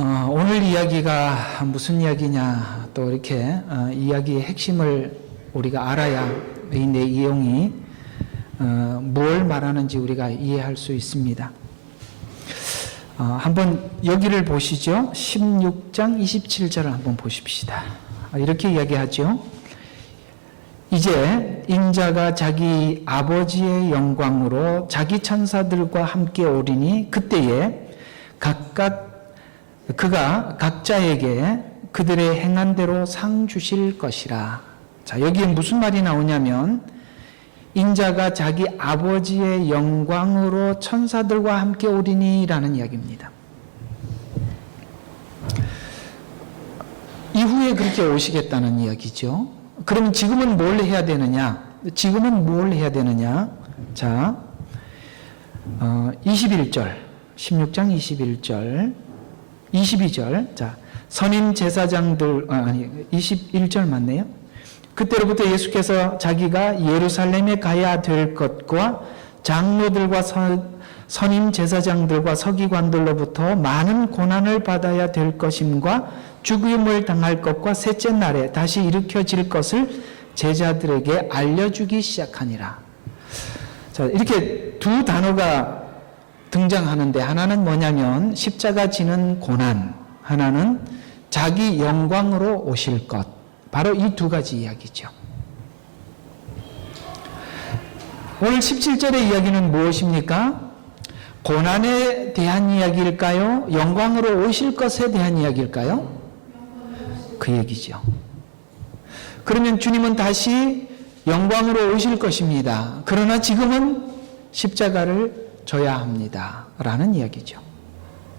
오늘 이야기가 무슨 이야기냐, 또 이렇게 이야기의 핵심을 우리가 알아야 이 내용이 뭘 말하는지 우리가 이해할 수 있습니다. 한번 여기를 보시죠. 16장 27절을 한번 보십시다. 이렇게 이야기하죠. 이제 인자가 자기 아버지의 영광으로 자기 천사들과 함께 오리니 그때에 그가 각자에게 그들의 행한 대로 상 주실 것이라. 자, 여기에 무슨 말이 나오냐면 인자가 자기 아버지의 영광으로 천사들과 함께 오리니 라는 이야기입니다. 이후에 그렇게 오시겠다는 이야기죠. 그러면 지금은 뭘 해야 되느냐? 자, 21절, 16장 21절, 22절, 자, 선임 제사장들, 21절 맞네요. 그때로부터 예수께서 자기가 예루살렘에 가야 될 것과 장로들과 선임 제사장들과 서기관들로부터 많은 고난을 받아야 될 것임과 죽임을 당할 것과 셋째 날에 다시 일으켜질 것을 제자들에게 알려주기 시작하니라. 자, 이렇게 두 단어가 등장하는데 하나는 뭐냐면 십자가 지는 고난, 하나는 자기 영광으로 오실 것. 바로 이 두 가지 이야기죠. 오늘 17절의 이야기는 무엇입니까? 고난에 대한 이야기일까요? 영광으로 오실 것에 대한 이야기일까요? 그 얘기죠. 그러면 주님은 다시 영광으로 오실 것입니다. 그러나 지금은 십자가를 져야 합니다. 라는 이야기죠.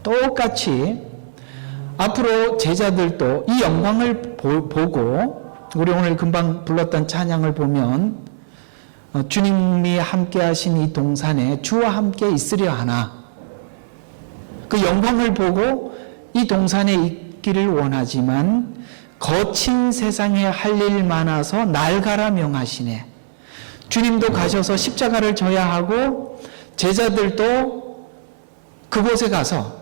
똑같이 앞으로 제자들도 이 영광을 보고 우리 오늘 금방 불렀던 찬양을 보면 주님이 함께 하신 이 동산에 주와 함께 있으려 하나 그 영광을 보고 이 동산에 있기를 원하지만 거친 세상에 할 일 많아서 날 가라 명하시네. 주님도 가셔서 십자가를 져야 하고 제자들도 그곳에 가서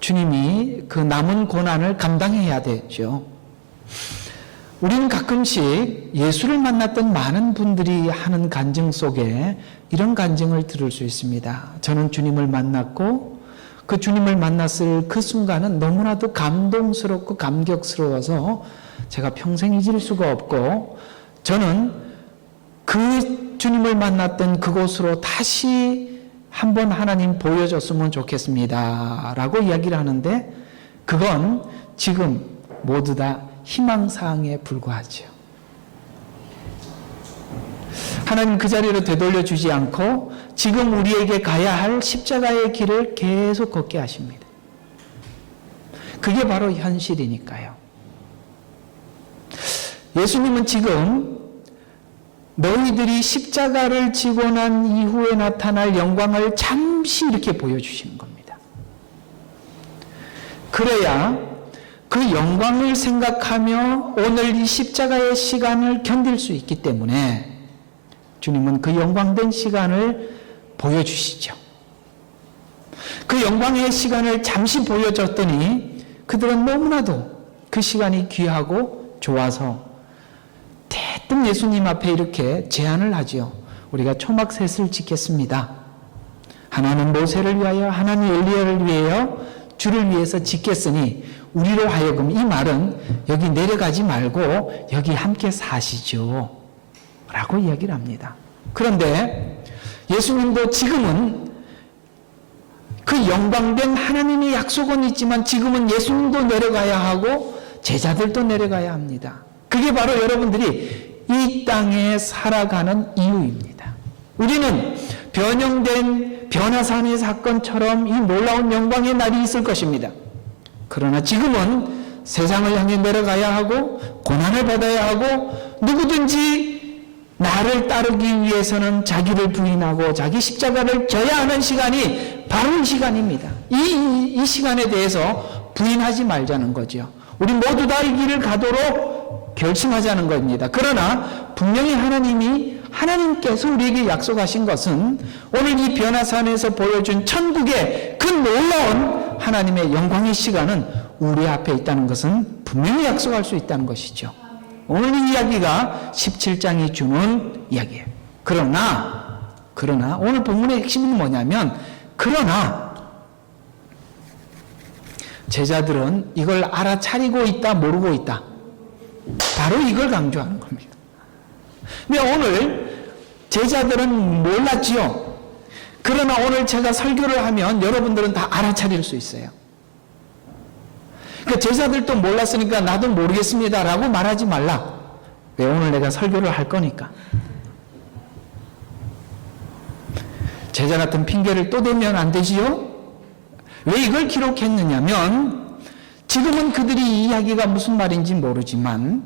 주님이 그 남은 고난을 감당해야 되죠. 우리는 가끔씩 예수를 만났던 많은 분들이 하는 간증 속에 이런 간증을 들을 수 있습니다. 저는 주님을 만났고 그 주님을 만났을 그 순간은 너무나도 감동스럽고 감격스러워서 제가 평생 잊을 수가 없고 저는 그 주님을 만났던 그곳으로 다시 한번 하나님 보여줬으면 좋겠습니다 라고 이야기를 하는데 그건 지금 모두 다 희망사항에 불과하죠. 하나님 그 자리로 되돌려 주지 않고 지금 우리에게 가야 할 십자가의 길을 계속 걷게 하십니다. 그게 바로 현실이니까요. 예수님은 지금 너희들이 십자가를 지고 난 이후에 나타날 영광을 잠시 이렇게 보여주시는 겁니다. 그래야 그 영광을 생각하며 오늘 이 십자가의 시간을 견딜 수 있기 때문에 주님은 그 영광된 시간을 보여주시죠. 그 영광의 시간을 잠시 보여줬더니 그들은 너무나도 그 시간이 귀하고 좋아서 대뜸 예수님 앞에 이렇게 제안을 하지요. 우리가 초막셋을 짓겠습니다. 하나는 모세를 위하여 하나는 엘리야를 위하여 주를 위해서 짓겠으니 우리로 하여금 이 말은 여기 내려가지 말고 여기 함께 사시죠 라고 이야기를 합니다. 그런데 예수님도 지금은 그 영광된 하나님의 약속은 있지만 지금은 예수님도 내려가야 하고 제자들도 내려가야 합니다. 그게 바로 여러분들이 이 땅에 살아가는 이유입니다. 우리는 변형된 변화산의 사건처럼 이 놀라운 영광의 날이 있을 것입니다. 그러나 지금은 세상을 향해 내려가야 하고 고난을 받아야 하고 누구든지 나를 따르기 위해서는 자기를 부인하고 자기 십자가를 져야 하는 시간이 바로 이 시간입니다. 이 시간에 대해서 부인하지 말자는 거죠. 우리 모두 다 이 길을 가도록 결심하자는 겁니다. 그러나 분명히 하나님이 하나님께서 우리에게 약속하신 것은 오늘 이 변화산에서 보여준 천국의 그 놀라운 하나님의 영광의 시간은 우리 앞에 있다는 것은 분명히 약속할 수 있다는 것이죠. 오늘 이 이야기가 17장이 주는 이야기예요. 그러나 오늘 본문의 핵심은 뭐냐면 그러나 제자들은 이걸 알아차리고 있다, 모르고 있다. 바로 이걸 강조하는 겁니다. 근데 오늘 제자들은 몰랐지요. 그러나 오늘 제가 설교를 하면 여러분들은 다 알아차릴 수 있어요. 그러니까 제자들도 몰랐으니까 나도 모르겠습니다 라고 말하지 말라. 왜? 오늘 내가 설교를 할 거니까. 제자 같은 핑계를 또 대면 안 되지요? 왜 이걸 기록했느냐면 지금은 그들이 이 이야기가 무슨 말인지 모르지만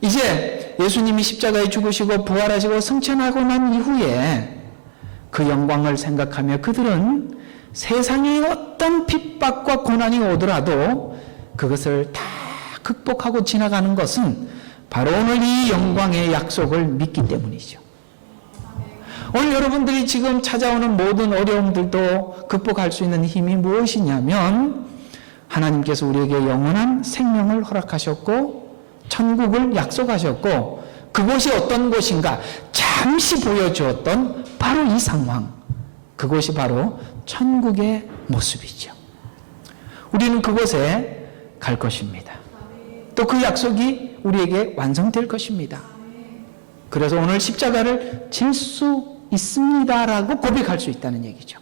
이제 예수님이 십자가에 죽으시고 부활하시고 승천하고 난 이후에 그 영광을 생각하며 그들은 세상의 어떤 핍박과 고난이 오더라도 그것을 다 극복하고 지나가는 것은 바로 오늘 이 영광의 약속을 믿기 때문이죠. 오늘 여러분들이 지금 찾아오는 모든 어려움들도 극복할 수 있는 힘이 무엇이냐면 하나님께서 우리에게 영원한 생명을 허락하셨고 천국을 약속하셨고 그곳이 어떤 곳인가 잠시 보여주었던 바로 이 상황, 그곳이 바로 천국의 모습이죠. 우리는 그곳에 갈 것입니다. 또 그 약속이 우리에게 완성될 것입니다. 그래서 오늘 십자가를 질 수 있습니다라고 고백할 수 있다는 얘기죠.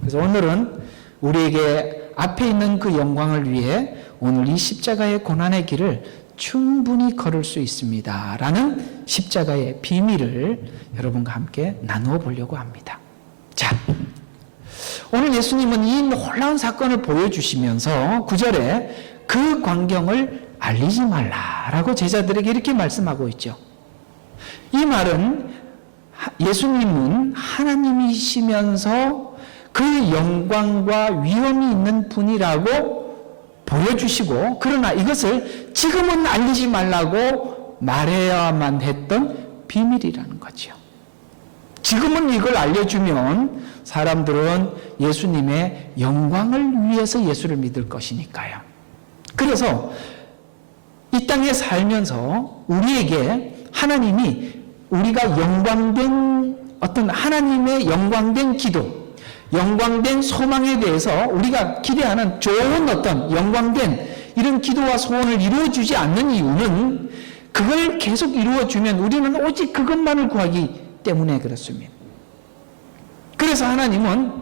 그래서 오늘은 우리에게 앞에 있는 그 영광을 위해 오늘 이 십자가의 고난의 길을 충분히 걸을 수 있습니다 라는 십자가의 비밀을 여러분과 함께 나누어 보려고 합니다. 자, 오늘 예수님은 이 놀라운 사건을 보여주시면서 9절에 그 광경을 알리지 말라라고 제자들에게 이렇게 말씀하고 있죠. 이 말은 예수님은 하나님이시면서 그 영광과 위엄이 있는 분이라고 보여주시고 그러나 이것을 지금은 알리지 말라고 말해야만 했던 비밀이라는 거죠. 지금은 이걸 알려주면 사람들은 예수님의 영광을 위해서 예수를 믿을 것이니까요. 그래서 이 땅에 살면서 우리에게 하나님이 우리가 영광된 어떤 하나님의 영광된 기도, 영광된 소망에 대해서 우리가 기대하는 좋은 어떤 영광된 이런 기도와 소원을 이루어주지 않는 이유는 그걸 계속 이루어주면 우리는 오직 그것만을 구하기 때문에 그렇습니다. 그래서 하나님은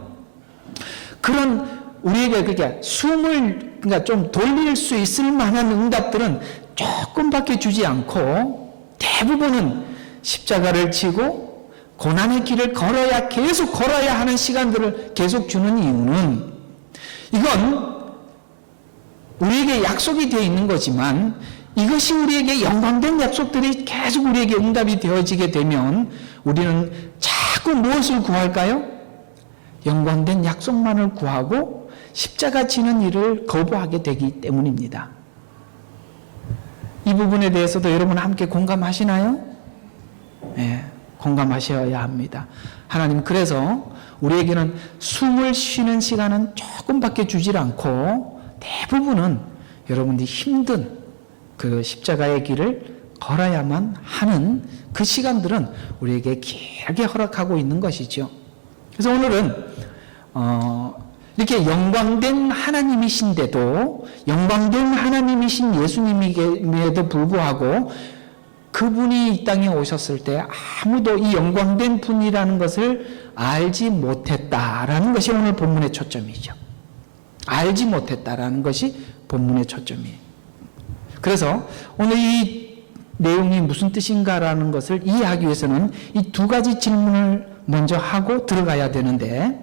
그런 우리에게 그렇게 숨을 그러니까 좀 돌릴 수 있을 만한 응답들은 조금밖에 주지 않고 대부분은 십자가를 지고 고난의 길을 걸어야 계속 걸어야 하는 시간들을 계속 주는 이유는 이건 우리에게 약속이 되어 있는 거지만 이것이 우리에게 영광된 약속들이 계속 우리에게 응답이 되어지게 되면 우리는 자꾸 무엇을 구할까요? 영광된 약속만을 구하고 십자가 지는 일을 거부하게 되기 때문입니다. 이 부분에 대해서도 여러분 함께 공감하시나요? 네, 공감하셔야 합니다. 하나님 그래서 우리에게는 숨을 쉬는 시간은 조금밖에 주질 않고 대부분은 여러분들이 힘든 그 십자가의 길을 걸어야만 하는 그 시간들은 우리에게 길게 허락하고 있는 것이죠. 그래서 오늘은 이렇게 영광된 하나님이신데도 영광된 하나님이신 예수님임에도 불구하고 그분이 이 땅에 오셨을 때 아무도 이 영광된 분이라는 것을 알지 못했다라는 것이 오늘 본문의 초점이죠. 알지 못했다라는 것이 본문의 초점이에요. 그래서 오늘 이 내용이 무슨 뜻인가라는 것을 이해하기 위해서는 이 두 가지 질문을 먼저 하고 들어가야 되는데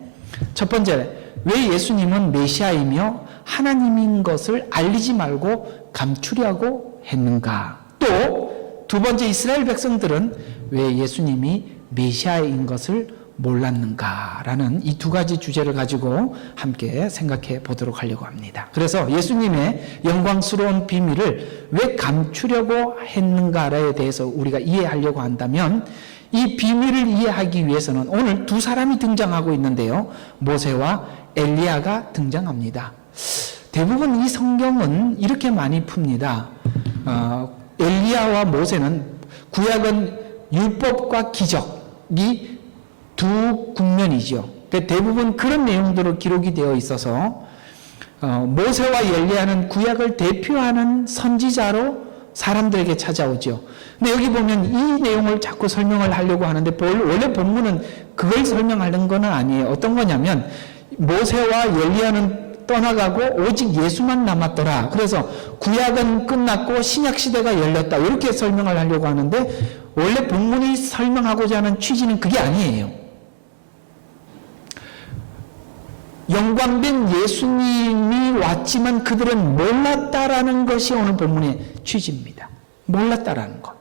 첫 번째, 왜 예수님은 메시아이며 하나님인 것을 알리지 말고 감추려고 했는가? 또 두 번째, 이스라엘 백성들은 왜 예수님이 메시아인 것을 몰랐는가라는 이 두 가지 주제를 가지고 함께 생각해 보도록 하려고 합니다. 그래서 예수님의 영광스러운 비밀을 왜 감추려고 했는가에 대해서 우리가 이해하려고 한다면 이 비밀을 이해하기 위해서는 오늘 두 사람이 등장하고 있는데요. 모세와 엘리야가 등장합니다. 대부분 이 성경은 이렇게 많이 풉니다. 엘리야와 모세는 구약은 율법과 기적이 두 국면이죠. 대부분 그런 내용들로 기록이 되어 있어서 모세와 엘리야는 구약을 대표하는 선지자로 사람들에게 찾아오죠. 근데 여기 보면 이 내용을 자꾸 설명을 하려고 하는데 원래 본문은 그걸 설명하는 건 아니에요. 어떤 거냐면 모세와 엘리야는 떠나가고 오직 예수만 남았더라. 그래서 구약은 끝났고 신약 시대가 열렸다. 이렇게 설명을 하려고 하는데 원래 본문이 설명하고자 하는 취지는 그게 아니에요. 영광된 예수님이 왔지만 그들은 몰랐다라는 것이 오늘 본문의 취지입니다. 몰랐다라는 것.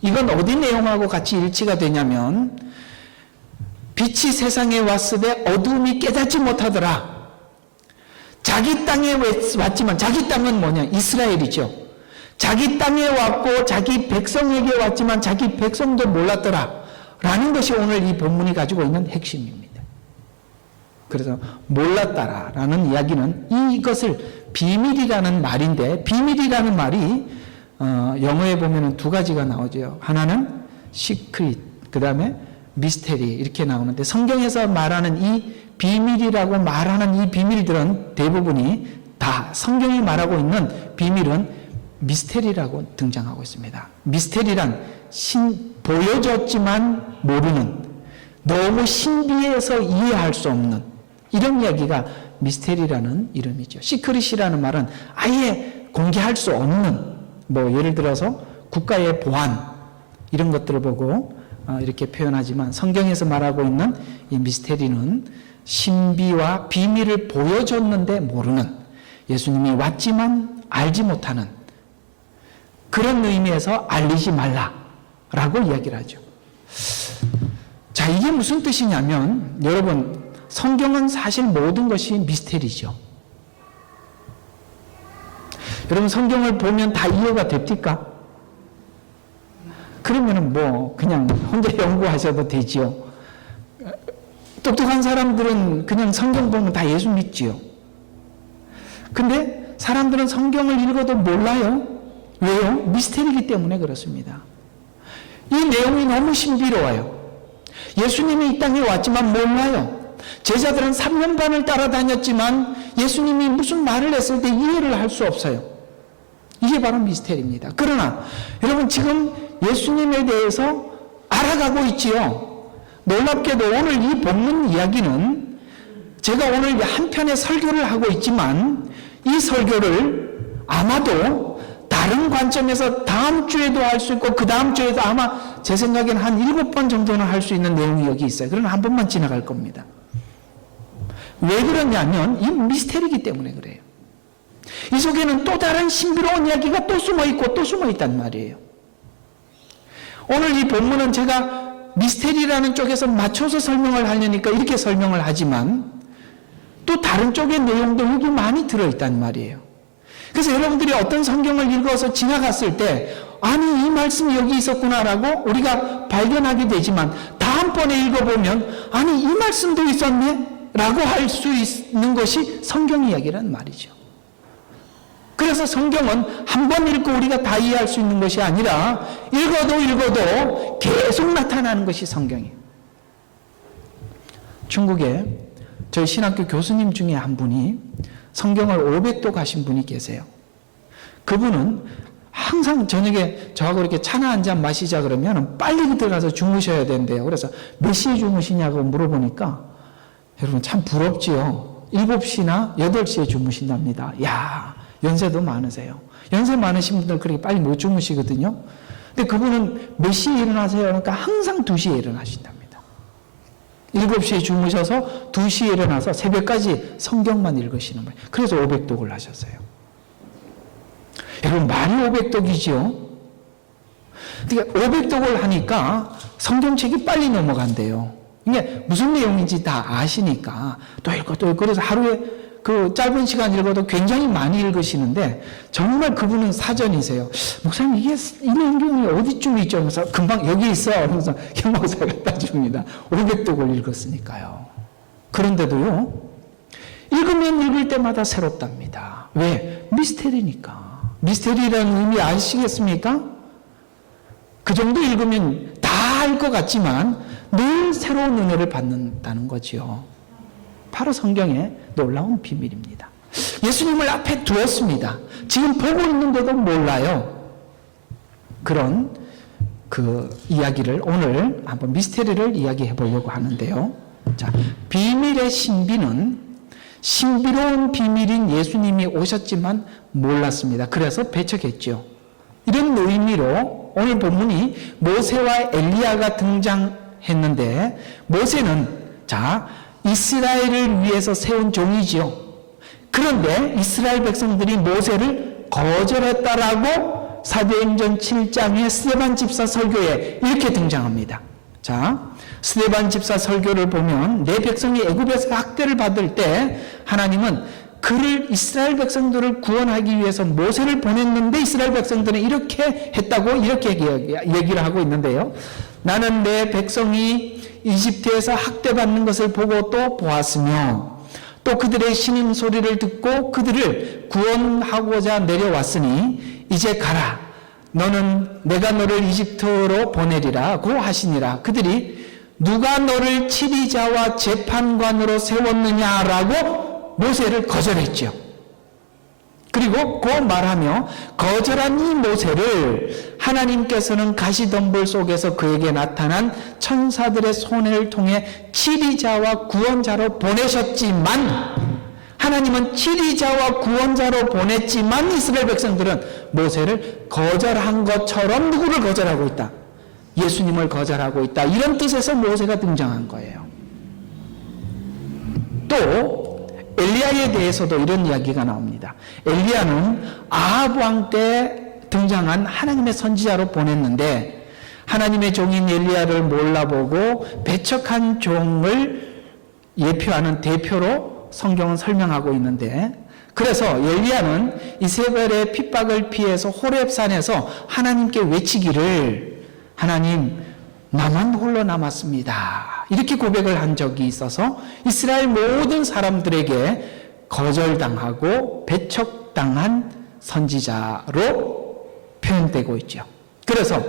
이건 어디 내용하고 같이 일치가 되냐면 빛이 세상에 왔을 때 어둠이 깨닫지 못하더라. 자기 땅에 왔지만 자기 땅은 뭐냐? 이스라엘이죠. 자기 땅에 왔고 자기 백성에게 왔지만 자기 백성도 몰랐더라 라는 것이 오늘 이 본문이 가지고 있는 핵심입니다. 그래서 몰랐다라는 이야기는 이것을 비밀이라는 말인데, 비밀이라는 말이 영어에 보면은 두 가지가 나오죠. 하나는 secret, 그 다음에 미스테리 이렇게 나오는데 성경에서 말하는 이 비밀이라고 말하는 이 비밀들은 대부분이 다 성경이 말하고 있는 비밀은 미스테리라고 등장하고 있습니다. 미스테리란 보여줬지만 모르는, 너무 신비해서 이해할 수 없는 이런 이야기가 미스테리라는 이름이죠. 시크릿이라는 말은 아예 공개할 수 없는, 뭐 예를 들어서 국가의 보안 이런 것들을 보고 이렇게 표현하지만 성경에서 말하고 있는 이 미스테리는 신비와 비밀을 보여줬는데 모르는, 예수님이 왔지만 알지 못하는 그런 의미에서 알리지 말라라고 이야기를 하죠. 자, 이게 무슨 뜻이냐면 여러분, 성경은 사실 모든 것이 미스테리죠. 여러분, 성경을 보면 다 이해가 됩니까? 그러면은 뭐 그냥 혼자 연구하셔도 되지요. 똑똑한 사람들은 그냥 성경 보면 다 예수 믿지요. 근데 사람들은 성경을 읽어도 몰라요. 왜요? 미스테리이기 때문에 그렇습니다. 이 내용이 너무 신비로워요. 예수님이 이 땅에 왔지만 몰라요. 제자들은 3년 반을 따라다녔지만 예수님이 무슨 말을 했을 때 이해를 할 수 없어요. 이게 바로 미스테리입니다. 그러나 여러분, 지금 예수님에 대해서 알아가고 있지요. 놀랍게도 오늘 이 본문 이야기는 제가 오늘 한 편의 설교를 하고 있지만 이 설교를 아마도 다른 관점에서 다음 주에도 할 수 있고 그 다음 주에도 아마 제 생각에는 한 7번 정도는 할 수 있는 내용이 여기 있어요. 그러나 한 번만 지나갈 겁니다. 왜 그러냐면 이 미스테리이기 때문에 그래요. 이 속에는 또 다른 신비로운 이야기가 또 숨어있고 또 숨어있단 말이에요. 오늘 이 본문은 제가 미스테리라는 쪽에서 맞춰서 설명을 하려니까 이렇게 설명을 하지만 또 다른 쪽의 내용도 여기 많이 들어있단 말이에요. 그래서 여러분들이 어떤 성경을 읽어서 지나갔을 때 아니, 이 말씀이 여기 있었구나라고 우리가 발견하게 되지만 다음번에 읽어보면 아니, 이 말씀도 있었네? 라고 할 수 있는 것이 성경 이야기란 말이죠. 그래서 성경은 한 번 읽고 우리가 다 이해할 수 있는 것이 아니라 읽어도 계속 나타나는 것이 성경이에요. 중국에 저희 신학교 교수님 중에 한 분이 성경을 500도 가신 분이 계세요. 그분은 항상 저녁에 저하고 이렇게 차나 한 잔 마시자 그러면 빨리 들어가서 주무셔야 된대요. 그래서 몇 시에 주무시냐고 물어보니까 여러분 참 부럽지요. 7시나 8시에 주무신답니다. 야, 연세도 많으세요. 연세 많으신 분들 그렇게 빨리 못 주무시거든요. 근데 그분은 몇 시에 일어나세요? 그러니까 항상 2시에 일어나신답니다. 7시에 주무셔서 2시에 일어나서 새벽까지 성경만 읽으시는 거예요. 그래서 500독을 하셨어요. 여러분, 말이 500독이지요? 그러니까 500독을 하니까 성경책이 빨리 넘어간대요. 이게 무슨 내용인지 다 아시니까 또 읽고 그래서 하루에 그 짧은 시간 읽어도 굉장히 많이 읽으시는데 정말 그분은 사전이세요. 목사님 이게 이 성경이 어디쯤에 있죠? 그래서 금방 여기 있어. 그래서 현 목사가 갖다 줍니다. 500독을 읽었으니까요. 그런데도요, 읽으면 읽을 때마다 새롭답니다. 왜? 미스테리니까. 미스테리라는 의미 아시겠습니까? 그 정도 읽으면 다 알 것 같지만 늘 새로운 은혜를 받는다는 거지요. 바로 성경의 놀라운 비밀입니다. 예수님을 앞에 두었습니다. 지금 보고 있는데도 몰라요. 그런 그 이야기를 오늘 한번 미스테리를 이야기해 보려고 하는데요. 자, 비밀의 신비는 신비로운 비밀인 예수님이 오셨지만 몰랐습니다. 그래서 배척했죠. 이런 의미로 오늘 본문이 모세와 엘리야가 등장했는데, 모세는 이스라엘을 위해서 세운 종이지요. 그런데 이스라엘 백성들이 모세를 거절했다라고 사도행전 7장의 스데반 집사 설교에 이렇게 등장합니다. 스데반 집사 설교를 보면 내 백성이 애굽에서 학대를 받을 때 하나님은 그를 이스라엘 백성들을 구원하기 위해서 모세를 보냈는데 이스라엘 백성들은 이렇게 했다고 이렇게 얘기를 하고 있는데요. 나는 내 백성이 이집트에서 학대받는 것을 보고 또 보았으며 또 그들의 신음 소리를 듣고 그들을 구원하고자 내려왔으니 이제 가라. 너는 내가 너를 이집트로 보내리라고 하시니라. 그들이 누가 너를 치리자와 재판관으로 세웠느냐라고 모세를 거절했죠. 그리고 그 말하며 거절한 이 모세를 하나님께서는 가시덤불 속에서 그에게 나타난 천사들의 손을 통해 치리자와 구원자로 보내셨지만, 하나님은 치리자와 구원자로 보냈지만 이스라엘 백성들은 모세를 거절한 것처럼 누구를 거절하고 있다? 예수님을 거절하고 있다. 이런 뜻에서 모세가 등장한 거예요. 또 엘리야에 대해서도 이런 이야기가 나옵니다. 엘리야는 아합 왕 때 등장한 하나님의 선지자로 보냈는데 하나님의 종인 엘리야를 몰라보고 배척한 종을 예표하는 대표로 성경은 설명하고 있는데, 그래서 엘리야는 이세벨의 핍박을 피해서 호렙산에서 하나님께 외치기를 하나님 나만 홀로 남았습니다. 이렇게 고백을 한 적이 있어서 이스라엘 모든 사람들에게 거절당하고 배척당한 선지자로 표현되고 있죠. 그래서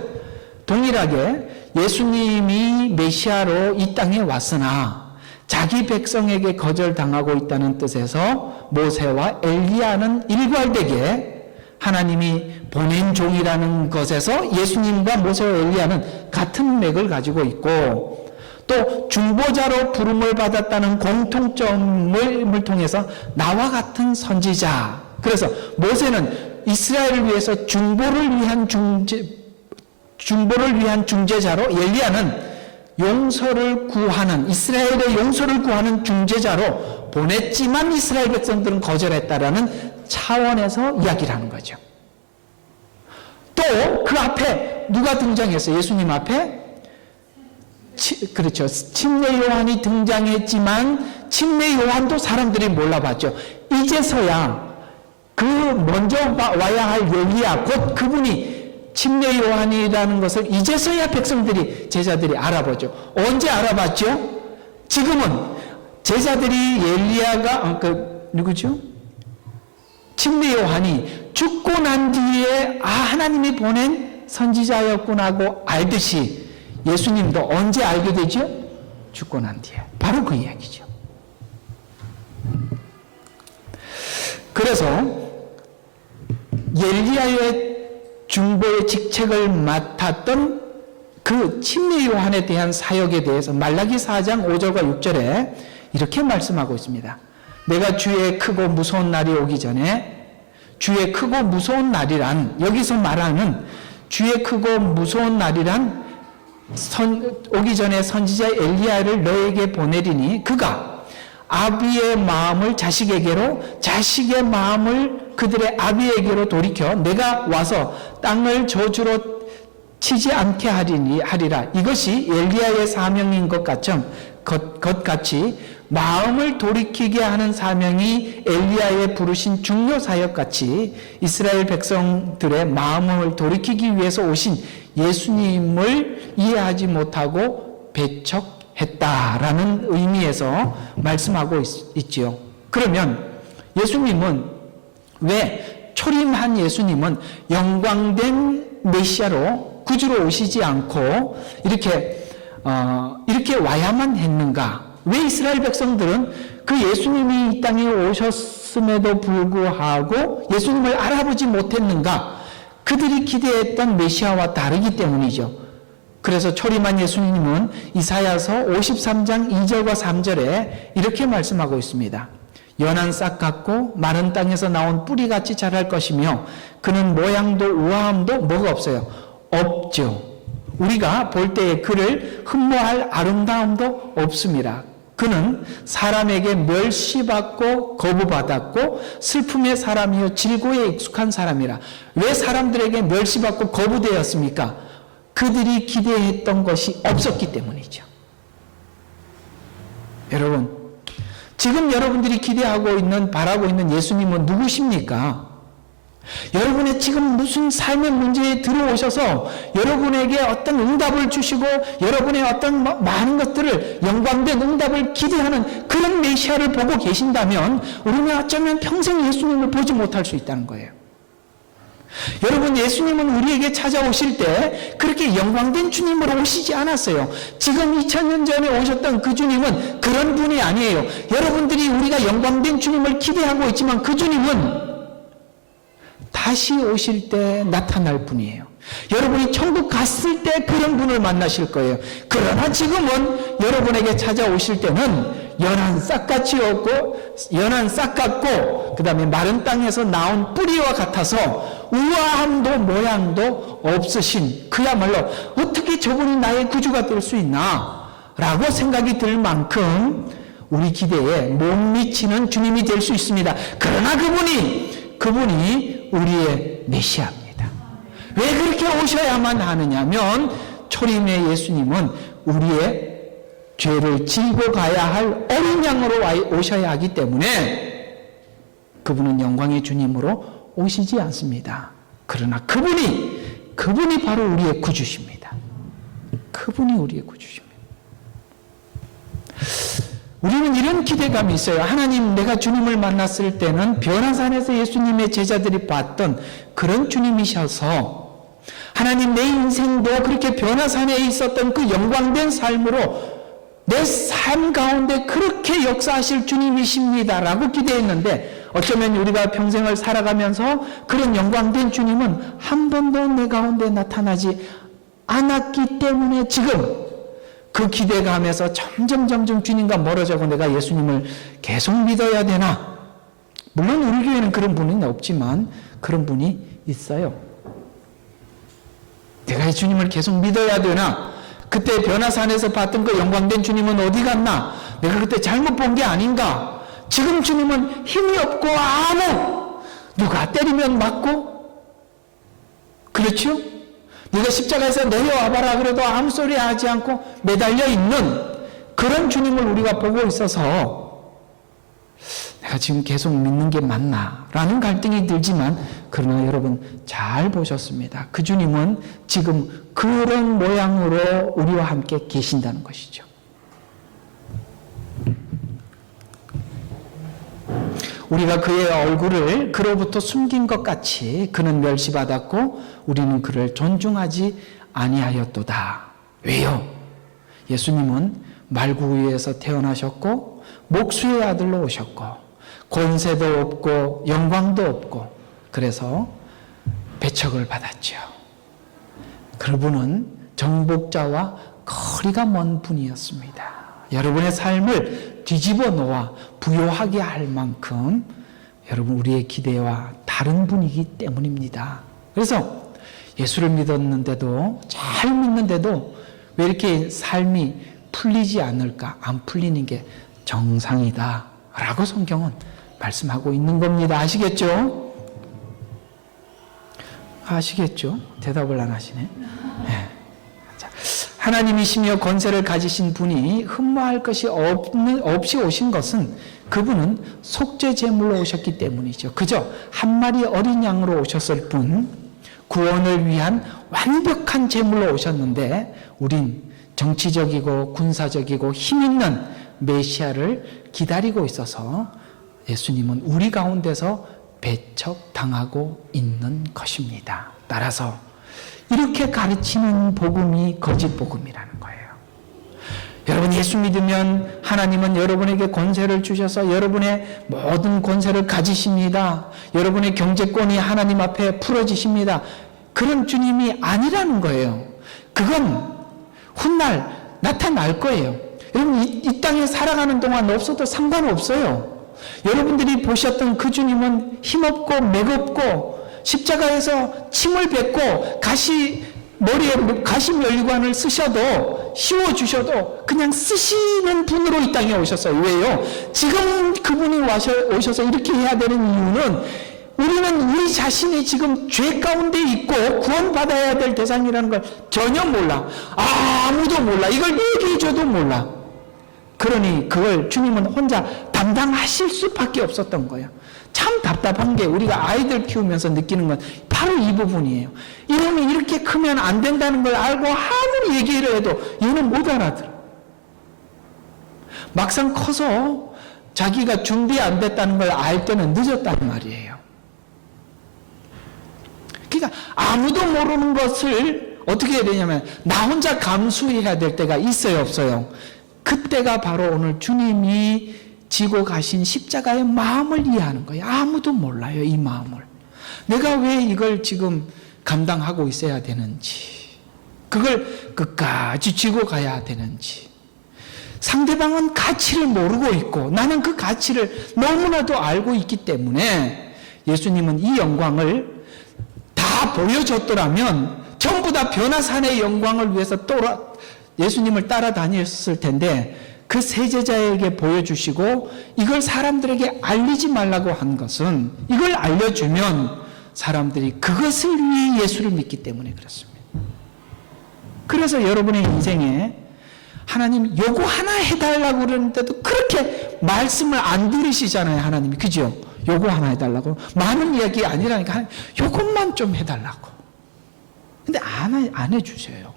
동일하게 예수님이 메시아로 이 땅에 왔으나 자기 백성에게 거절당하고 있다는 뜻에서 모세와 엘리야는 일괄되게 하나님이 보낸 종이라는 것에서 예수님과 모세와 엘리야는 같은 맥을 가지고 있고, 또 중보자로 부름을 받았다는 공통점을 통해서 나와 같은 선지자. 그래서 모세는 이스라엘을 위해서 중보를 위한 중재자로, 엘리야는 용서를 구하는, 이스라엘의 용서를 구하는 중재자로 보냈지만 이스라엘 백성들은 거절했다라는 차원에서 이야기를 하는 거죠. 또 그 앞에 누가 등장했어요? 예수님 앞에 그렇죠. 침례 요한이 등장했지만 침례 요한도 사람들이 몰라봤죠. 이제서야 그 먼저 와야 할 엘리야, 곧 그분이 침례 요한이라는 것을 이제서야 백성들이, 제자들이 알아보죠. 언제 알아봤죠? 지금은 제자들이 엘리야가 누구죠? 침례 요한이 죽고 난 뒤에 하나님이 보낸 선지자였구나 하고 알듯이 예수님도 언제 알게 되죠? 죽고 난 뒤에. 바로 그 이야기죠. 그래서 엘리야의 중보의 직책을 맡았던 그 침례 요한에 대한 사역에 대해서 말라기 4장 5절과 6절에 이렇게 말씀하고 있습니다. 내가 주의 크고 무서운 날이 오기 전에, 주의 크고 무서운 날이란, 여기서 말하는 주의 크고 무서운 날이란 오기 전에 선지자 엘리야를 너에게 보내리니 그가 아비의 마음을 자식에게로, 자식의 마음을 그들의 아비에게로 돌이켜 내가 와서 땅을 저주로 치지 않게 하리라. 이것이 엘리야의 사명인 것 같이 마음을 돌이키게 하는 사명이 엘리야의 부르신 중요 사역같이 이스라엘 백성들의 마음을 돌이키기 위해서 오신 예수님을 이해하지 못하고 배척했다라는 의미에서 말씀하고 있지요. 그러면 예수님은 왜 초림한 예수님은 영광된 메시아로 구주로 오시지 않고 이렇게 와야만 했는가? 왜 이스라엘 백성들은 그 예수님이 이 땅에 오셨음에도 불구하고 예수님을 알아보지 못했는가? 그들이 기대했던 메시아와 다르기 때문이죠. 그래서 초림한 예수님은 이사야서 53장 2절과 3절에 이렇게 말씀하고 있습니다. 연한 싹 같고 마른 땅에서 나온 뿌리같이 자랄 것이며 그는 모양도 우아함도 뭐가 없어요? 없죠. 우리가 볼 때에 그를 흠모할 아름다움도 없습니다. 그는 사람에게 멸시받고 거부받았고 슬픔의 사람이요 질고에 익숙한 사람이라. 왜 사람들에게 멸시받고 거부되었습니까? 그들이 기대했던 것이 없었기 때문이죠. 여러분, 지금 여러분들이 기대하고 있는, 바라고 있는 예수님은 누구십니까? 여러분의 지금 무슨 삶의 문제에 들어오셔서 여러분에게 어떤 응답을 주시고 여러분의 어떤 많은 것들을 영광된 응답을 기대하는 그런 메시아를 보고 계신다면 우리는 어쩌면 평생 예수님을 보지 못할 수 있다는 거예요. 여러분, 예수님은 우리에게 찾아오실 때 그렇게 영광된 주님으로 오시지 않았어요. 지금 2000년 전에 오셨던 그 주님은 그런 분이 아니에요. 여러분들이 우리가 영광된 주님을 기대하고 있지만 그 주님은 다시 오실 때 나타날 분이에요. 여러분이 천국 갔을 때 그런 분을 만나실 거예요. 그러나 지금은 여러분에게 찾아오실 때는 연한 싹같이 없고 연한 싹 같고 그 다음에 마른 땅에서 나온 뿌리와 같아서 우아함도 모양도 없으신, 그야말로 어떻게 저분이 나의 구주가 될 수 있나 라고 생각이 들 만큼 우리 기대에 못 미치는 주님이 될 수 있습니다. 그러나 그분이 우리의 메시아입니다. 왜 그렇게 오셔야만 하느냐면 초림의 예수님은 우리의 죄를 지고 가야 할 어린 양으로 오셔야 하기 때문에 그분은 영광의 주님으로 오시지 않습니다. 그러나 그분이 바로 우리의 구주십니다. 그분이 우리의 구주십니다. 우리는 이런 기대감이 있어요. 하나님, 내가 주님을 만났을 때는 변화산에서 예수님의 제자들이 봤던 그런 주님이셔서 하나님, 내 인생도 그렇게 변화산에 있었던 그 영광된 삶으로 내 삶 가운데 그렇게 역사하실 주님이십니다라고 기대했는데 어쩌면 우리가 평생을 살아가면서 그런 영광된 주님은 한 번도 내 가운데 나타나지 않았기 때문에 지금 그 기대감에서 점점 주님과 멀어져고 내가 예수님을 계속 믿어야 되나? 물론 우리 교회는 그런 분은 없지만 그런 분이 있어요. 내가 이 주님을 계속 믿어야 되나? 그때 변화산에서 봤던 그 영광된 주님은 어디 갔나? 내가 그때 잘못 본 게 아닌가? 지금 주님은 힘이 없고 누가 때리면 맞고, 그렇죠? 네가 십자가에서 내려와봐라 그래도 아무 소리 하지 않고 매달려 있는 그런 주님을 우리가 보고 있어서 내가 지금 계속 믿는 게 맞나? 라는 갈등이 들지만 그러나 여러분 잘 보셨습니다. 그 주님은 지금 그런 모양으로 우리와 함께 계신다는 것이죠. 우리가 그의 얼굴을 그로부터 숨긴 것 같이 그는 멸시받았고 우리는 그를 존중하지 아니하였도다. 왜요? 예수님은 말구유에서 태어나셨고 목수의 아들로 오셨고 권세도 없고 영광도 없고 그래서 배척을 받았죠. 그분은 정복자와 거리가 먼 분이었습니다. 여러분의 삶을 뒤집어 놓아 부요하게 할 만큼 여러분 우리의 기대와 다른 분이기 때문입니다. 그래서 예수를 믿었는데도 잘 믿는데도 왜 이렇게 삶이 풀리지 않을까? 안 풀리는 게 정상이다 라고 성경은 말씀하고 있는 겁니다. 아시겠죠? 아시겠죠? 대답을 안 하시네. 네. 자, 하나님이시며 권세를 가지신 분이 흠모할 것이 없이 오신 것은 그분은 속죄 제물로 오셨기 때문이죠. 그저 한 마리 어린 양으로 오셨을 뿐 구원을 위한 완벽한 제물로 오셨는데 우린 정치적이고 군사적이고 힘있는 메시아를 기다리고 있어서 예수님은 우리 가운데서 배척당하고 있는 것입니다. 따라서 이렇게 가르치는 복음이 거짓 복음이라는 거예요. 여러분 예수 믿으면 하나님은 여러분에게 권세를 주셔서 여러분의 모든 권세를 가지십니다. 여러분의 경제권이 하나님 앞에 풀어지십니다. 그런 주님이 아니라는 거예요. 그건 훗날 나타날 거예요. 여러분 이 땅에 살아가는 동안 없어도 상관없어요. 여러분들이 보셨던 그 주님은 힘없고 맥없고 십자가에서 침을 뱉고 머리에 가시면류관을 쓰셔도 씌워주셔도 그냥 쓰시는 분으로 이 땅에 오셨어요. 왜요? 지금 그분이 오셔서 이렇게 해야 되는 이유는 우리는 우리 자신이 지금 죄 가운데 있고 구원받아야 될 대상이라는 걸 전혀 몰라. 아무도 몰라. 이걸 얘기해줘도 몰라. 그러니 그걸 주님은 혼자 담당하실 수밖에 없었던 거예요. 참 답답한 게 우리가 아이들 키우면서 느끼는 건 바로 이 부분이에요. 이놈이 이렇게 크면 안 된다는 걸 알고 아무리 얘기를 해도 얘는 못 알아들어. 막상 커서 자기가 준비 안 됐다는 걸 알 때는 늦었단 말이에요. 그러니까 아무도 모르는 것을 어떻게 해야 되냐면 나 혼자 감수해야 될 때가 있어요, 없어요? 그때가 바로 오늘 주님이 지고 가신 십자가의 마음을 이해하는 거예요. 아무도 몰라요, 이 마음을. 내가 왜 이걸 지금 감당하고 있어야 되는지, 그걸 끝까지 지고 가야 되는지. 상대방은 가치를 모르고 있고 나는 그 가치를 너무나도 알고 있기 때문에 예수님은 이 영광을 다 보여줬더라면 전부 다 변화산의 영광을 위해서 예수님을 따라다녔을 텐데 그 세 제자에게 보여주시고 이걸 사람들에게 알리지 말라고 한 것은 이걸 알려주면 사람들이 그것을 위해 예수를 믿기 때문에 그렇습니다. 그래서 여러분의 인생에 하나님 요거 하나 해달라고 그러는데도 그렇게 말씀을 안 들으시잖아요, 하나님이. 그죠? 요거 하나 해달라고. 많은 이야기 아니라니까 요것만 좀 해달라고. 근데 안 해주셔요.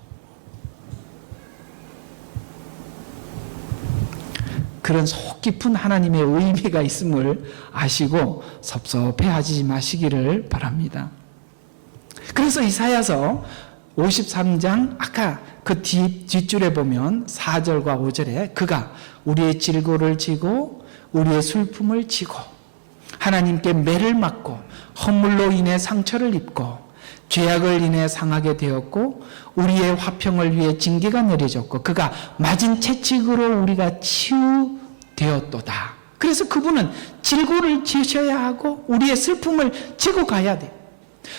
그런 속 깊은 하나님의 의미가 있음을 아시고 섭섭해하지 마시기를 바랍니다. 그래서 이사야서 53장 아까 그 뒷줄에 보면 4절과 5절에 그가 우리의 질고를 지고 우리의 슬픔을 지고 하나님께 매를 맞고 허물로 인해 상처를 입고 죄악을 인해 상하게 되었고 우리의 화평을 위해 징계가 내려졌고 그가 맞은 채찍으로 우리가 치유되었도다. 그래서 그분은 질고를 지셔야 하고 우리의 슬픔을 지고 가야 돼요.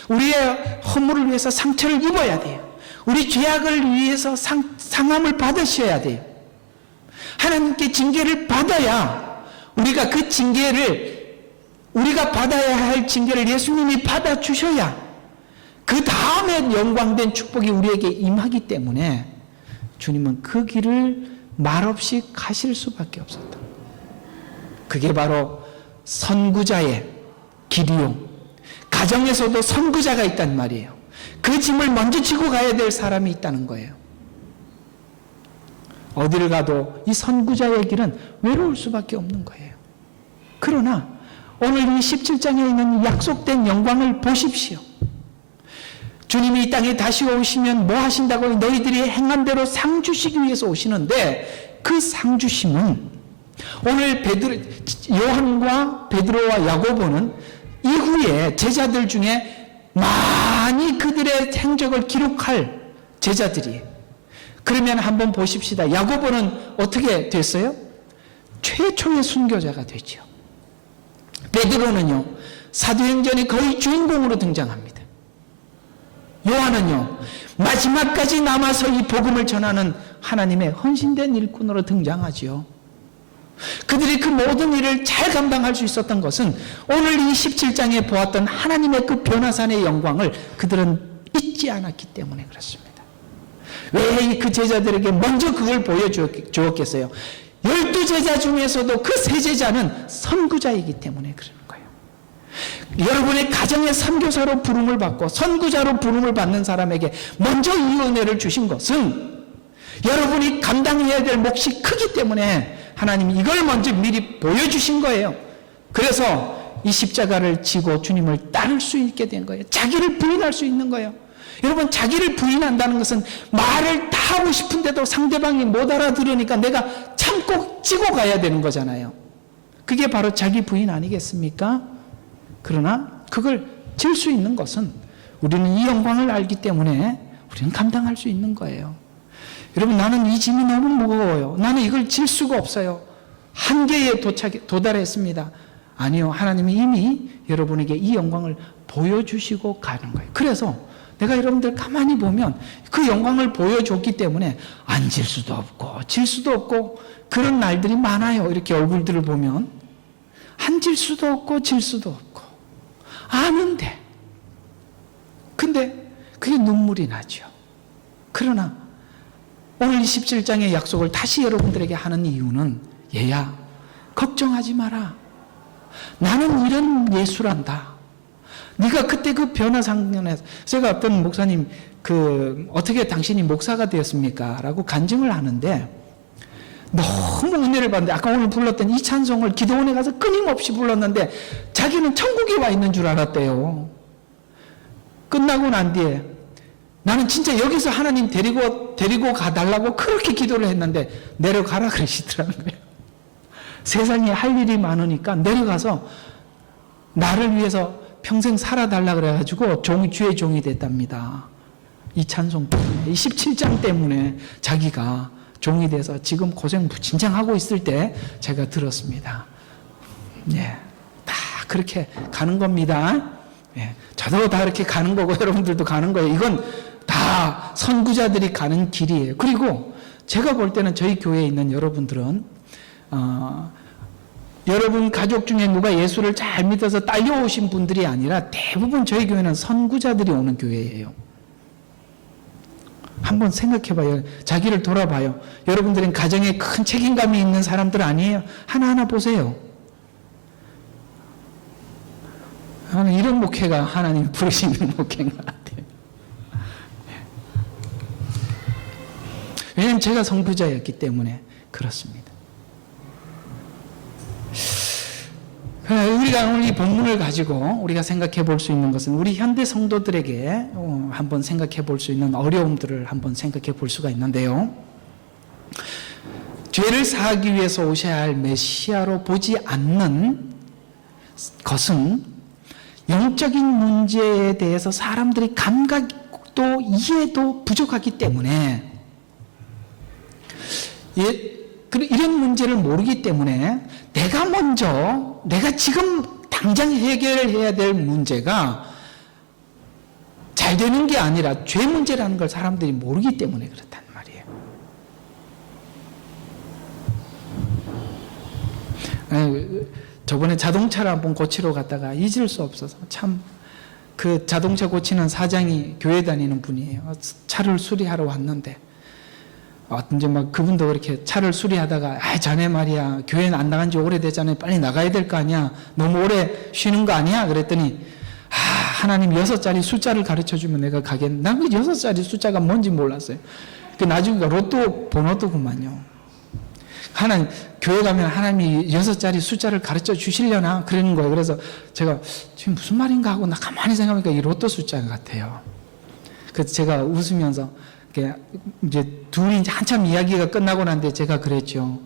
우리의 허물을 위해서 상처를 입어야 돼요. 우리 죄악을 위해서 상함을 받으셔야 돼요. 하나님께 징계를 받아야 우리가 그 징계를 우리가 받아야 할 징계를 예수님이 받아주셔야 그 다음에 영광된 축복이 우리에게 임하기 때문에 주님은 그 길을 말없이 가실 수밖에 없었다. 그게 바로 선구자의 길이요. 가정에서도 선구자가 있단 말이에요. 그 짐을 먼저 지고 가야 될 사람이 있다는 거예요. 어디를 가도 이 선구자의 길은 외로울 수밖에 없는 거예요. 그러나 오늘 이 17장에 있는 약속된 영광을 보십시오. 주님이 이 땅에 다시 오시면 뭐 하신다고? 너희들이 행한 대로 상 주시기 위해서 오시는데 그 상 주심은 오늘 요한과 베드로와 야고보는 이후에 제자들 중에 많이 그들의 행적을 기록할 제자들이에요. 그러면 한번 보십시다. 야고보는 어떻게 됐어요? 최초의 순교자가 되죠. 베드로는요, 사도행전의 거의 주인공으로 등장합니다. 요한은요, 마지막까지 남아서 이 복음을 전하는 하나님의 헌신된 일꾼으로 등장하지요. 그들이 그 모든 일을 잘 감당할 수 있었던 것은 오늘 이 17장에 보았던 하나님의 그 변화산의 영광을 그들은 잊지 않았기 때문에 그렇습니다. 왜 그 제자들에게 먼저 그걸 보여주었겠어요? 12제자 중에서도 그 3제자는 선구자이기 때문에 그러는 거예요. 여러분의 가정의 선교사로 부름을 받고 선구자로 부름을 받는 사람에게 먼저 이 은혜를 주신 것은 여러분이 감당해야 될 몫이 크기 때문에 하나님이 이걸 먼저 미리 보여주신 거예요. 그래서 이 십자가를 지고 주님을 따를 수 있게 된 거예요. 자기를 부인할 수 있는 거예요. 여러분, 자기를 부인한다는 것은 말을 다 하고 싶은데도 상대방이 못 알아들으니까 내가 참고 찌고 가야 되는 거잖아요. 그게 바로 자기 부인 아니겠습니까? 그러나 그걸 질 수 있는 것은 우리는 이 영광을 알기 때문에 우리는 감당할 수 있는 거예요. 여러분, 나는 이 짐이 너무 무거워요. 나는 이걸 질 수가 없어요. 한계에 도달했습니다. 아니요, 하나님이 이미 여러분에게 이 영광을 보여주시고 가는 거예요. 그래서 내가 여러분들 가만히 보면 그 영광을 보여줬기 때문에 안 질 수도 없고 질 수도 없고 그런 날들이 많아요. 이렇게 얼굴들을 보면 안 질 수도 없고 질 수도 없고 아는데, 근데 그게 눈물이 나죠. 그러나 오늘 27장의 약속을 다시 여러분들에게 하는 이유는, 얘야 걱정하지 마라. 나는 이런 예수란다. 네가 그때 그 변화 상관에서, 제가 어떤 목사님 어떻게 당신이 목사가 되었습니까? 라고 간증을 하는데 너무 은혜를 받는데, 아까 오늘 불렀던 이 찬송을 기도원에 가서 끊임없이 불렀는데 자기는 천국에 와 있는 줄 알았대요. 끝나고 난 뒤에 나는 진짜 여기서 하나님 데리고 가달라고 그렇게 기도를 했는데 내려가라 그러시더라는 거예요. 세상에 할 일이 많으니까 내려가서 나를 위해서 평생 살아달라 그래가지고 주의 종이 됐답니다. 이 찬송 때문에, 이 17장 때문에 자기가 종이 돼서 지금 고생 진짜 하고 있을 때 제가 들었습니다. 예, 다 그렇게 가는 겁니다. 예, 저도 다 이렇게 가는 거고 여러분들도 가는 거예요. 이건 다 선구자들이 가는 길이에요. 그리고 제가 볼 때는 저희 교회에 있는 여러분들은 여러분 가족 중에 누가 예수를 잘 믿어서 딸려오신 분들이 아니라 대부분 저희 교회는 선구자들이 오는 교회예요. 한번 생각해봐요. 자기를 돌아봐요. 여러분들은 가정에 큰 책임감이 있는 사람들 아니에요? 하나하나 보세요. 저는 이런 목회가 하나님 부르시는 목회인 것 같아요. 왜냐하면 제가 선구자였기 때문에 그렇습니다. 우리가 오늘 이 본문을 가지고 우리가 생각해 볼 수 있는 것은 우리 현대 성도들에게 한번 생각해 볼 수 있는 어려움들을 한번 생각해 볼 수가 있는데요. 죄를 사하기 위해서 오셔야 할 메시아로 보지 않는 것은 영적인 문제에 대해서 사람들이 감각도 이해도 부족하기 때문에, 이런 문제를 모르기 때문에 내가 지금 당장 해결해야 될 문제가 잘 되는 게 아니라 죄 문제라는 걸 사람들이 모르기 때문에 그렇단 말이에요. 저번에 자동차를 한번 고치러 갔다가 잊을 수 없어서, 참 그 자동차 고치는 사장이 교회 다니는 분이에요. 차를 수리하러 왔는데 이제 막 그분도 그렇게 차를 수리하다가, 자네 말이야 교회는 안 나간 지 오래됐잖아요. 빨리 나가야 될 거 아니야. 너무 오래 쉬는 거 아니야? 그랬더니 하나님 6자리 숫자를 가르쳐주면 내가 가겠네. 난 그 6자리 숫자가 뭔지 몰랐어요. 나중에 로또 번호도구만요. 하나님, 교회 가면 하나님이 6자리 숫자를 가르쳐 주시려나? 그러는 거예요. 그래서 제가 지금 무슨 말인가 하고 나 가만히 생각하니까 이 로또 숫자 같아요. 그래서 제가 웃으면서 이제 둘이 이제 한참 이야기가 끝나고 난데 제가 그랬죠.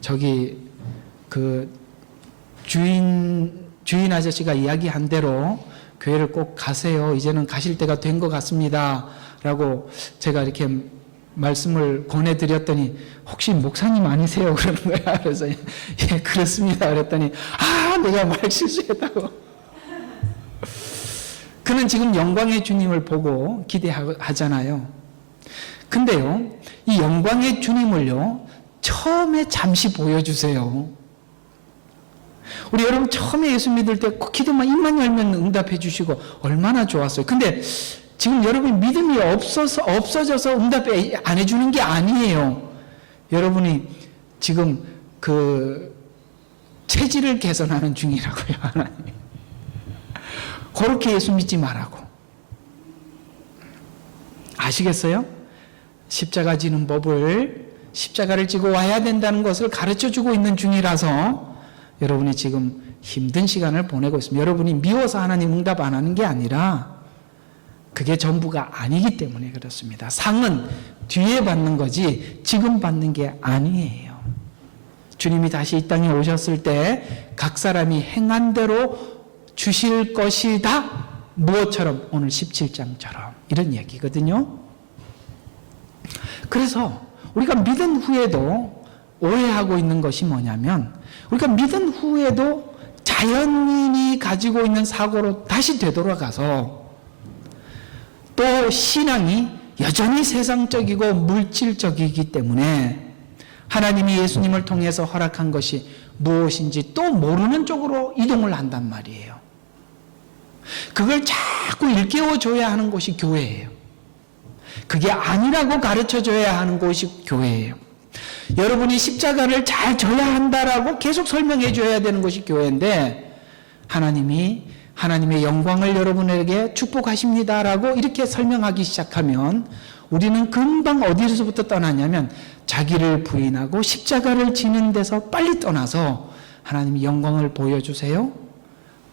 저기 주인 아저씨가 이야기한 대로 교회를 꼭 가세요. 이제는 가실 때가 된 것 같습니다. 라고 제가 이렇게 말씀을 권해드렸더니, 혹시 목사님 아니세요? 그러는 거야. 그래서 예, 그렇습니다. 그랬더니 내가 말 실수했다고. 그는 지금 영광의 주님을 보고 기대하잖아요. 근데요, 이 영광의 주님을요, 처음에 잠시 보여주세요. 우리 여러분 처음에 예수 믿을 때 기도만 입만 열면 응답해 주시고 얼마나 좋았어요. 근데 지금 여러분이 믿음이 없어져서 응답 안 해주는 게 아니에요. 여러분이 지금 그 체질을 개선하는 중이라고요, 하나님. 그렇게 예수 믿지 말라고. 아시겠어요? 십자가 지는 법을, 십자가를 지고 와야 된다는 것을 가르쳐주고 있는 중이라서 여러분이 지금 힘든 시간을 보내고 있습니다. 여러분이 미워서 하나님 응답 안 하는 게 아니라 그게 전부가 아니기 때문에 그렇습니다. 상은 뒤에 받는 거지 지금 받는 게 아니에요. 주님이 다시 이 땅에 오셨을 때 각 사람이 행한 대로 주실 것이다. 무엇처럼? 오늘 17장처럼 이런 얘기거든요. 그래서 우리가 믿은 후에도 오해하고 있는 것이 뭐냐면, 우리가 믿은 후에도 자연인이 가지고 있는 사고로 다시 되돌아가서 또 신앙이 여전히 세상적이고 물질적이기 때문에 하나님이 예수님을 통해서 허락한 것이 무엇인지 또 모르는 쪽으로 이동을 한단 말이에요. 그걸 자꾸 일깨워줘야 하는 곳이 교회예요. 그게 아니라고 가르쳐줘야 하는 곳이 교회예요. 여러분이 십자가를 잘 져야 한다라고 계속 설명해 줘야 되는 것이 교회인데, 하나님의 영광을 여러분에게 축복하십니다라고 이렇게 설명하기 시작하면 우리는 금방 어디서부터 떠나냐면 자기를 부인하고 십자가를 지는 데서 빨리 떠나서 하나님이 영광을 보여주세요,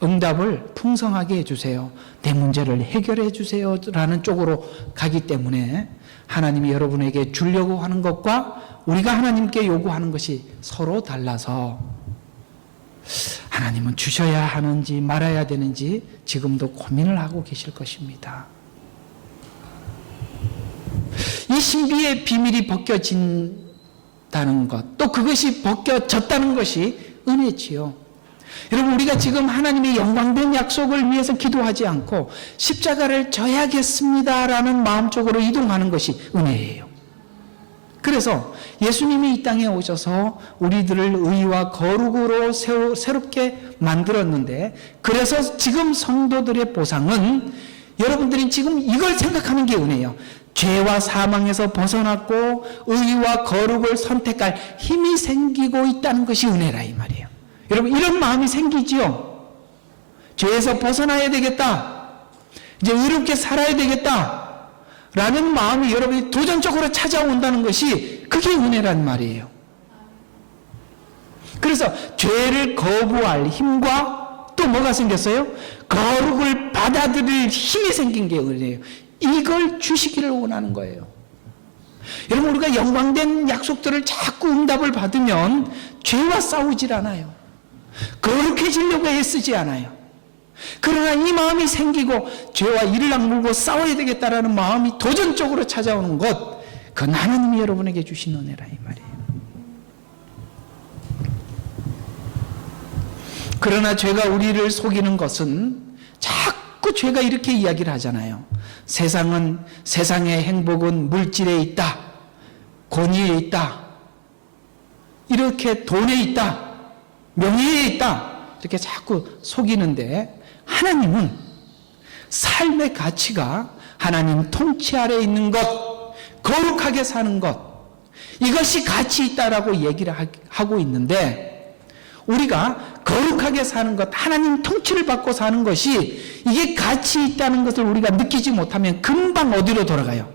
응답을 풍성하게 해주세요, 내 문제를 해결해 주세요 라는 쪽으로 가기 때문에 하나님이 여러분에게 주려고 하는 것과 우리가 하나님께 요구하는 것이 서로 달라서 하나님은 주셔야 하는지 말아야 되는지 지금도 고민을 하고 계실 것입니다. 이 신비의 비밀이 벗겨진다는 것, 또 그것이 벗겨졌다는 것이 은혜지요. 여러분, 우리가 지금 하나님의 영광된 약속을 위해서 기도하지 않고 십자가를 져야겠습니다라는 마음 쪽으로 이동하는 것이 은혜예요. 그래서 예수님이 이 땅에 오셔서 우리들을 의와 거룩으로 새롭게 만들었는데, 그래서 지금 성도들의 보상은 여러분들이 지금 이걸 생각하는 게 은혜예요. 죄와 사망에서 벗어났고 의와 거룩을 선택할 힘이 생기고 있다는 것이 은혜라 이 말이에요. 여러분, 이런 마음이 생기지요. 죄에서 벗어나야 되겠다, 이제 의롭게 살아야 되겠다 라는 마음이 여러분이 도전적으로 찾아온다는 것이 그게 은혜란 말이에요. 그래서 죄를 거부할 힘과 또 뭐가 생겼어요? 거룩을 받아들일 힘이 생긴 게 은혜예요. 이걸 주시기를 원하는 거예요. 여러분, 우리가 영광된 약속들을 자꾸 응답을 받으면 죄와 싸우질 않아요. 거룩해지려고 애쓰지 않아요. 그러나 이 마음이 생기고 죄와 이를 악물고 싸워야 되겠다라는 마음이 도전적으로 찾아오는 것, 그건 하나님이 여러분에게 주신 은혜라 이 말이에요. 그러나 죄가 우리를 속이는 것은, 자꾸 죄가 이렇게 이야기를 하잖아요. 세상의 행복은 물질에 있다, 권위에 있다, 이렇게 돈에 있다, 명예에 있다, 이렇게 자꾸 속이는데, 하나님은 삶의 가치가 하나님 통치 아래에 있는 것, 거룩하게 사는 것, 이것이 가치 있다라고 얘기를 하고 있는데, 우리가 거룩하게 사는 것, 하나님 통치를 받고 사는 것이 이게 가치 있다는 것을 우리가 느끼지 못하면 금방 어디로 돌아가요?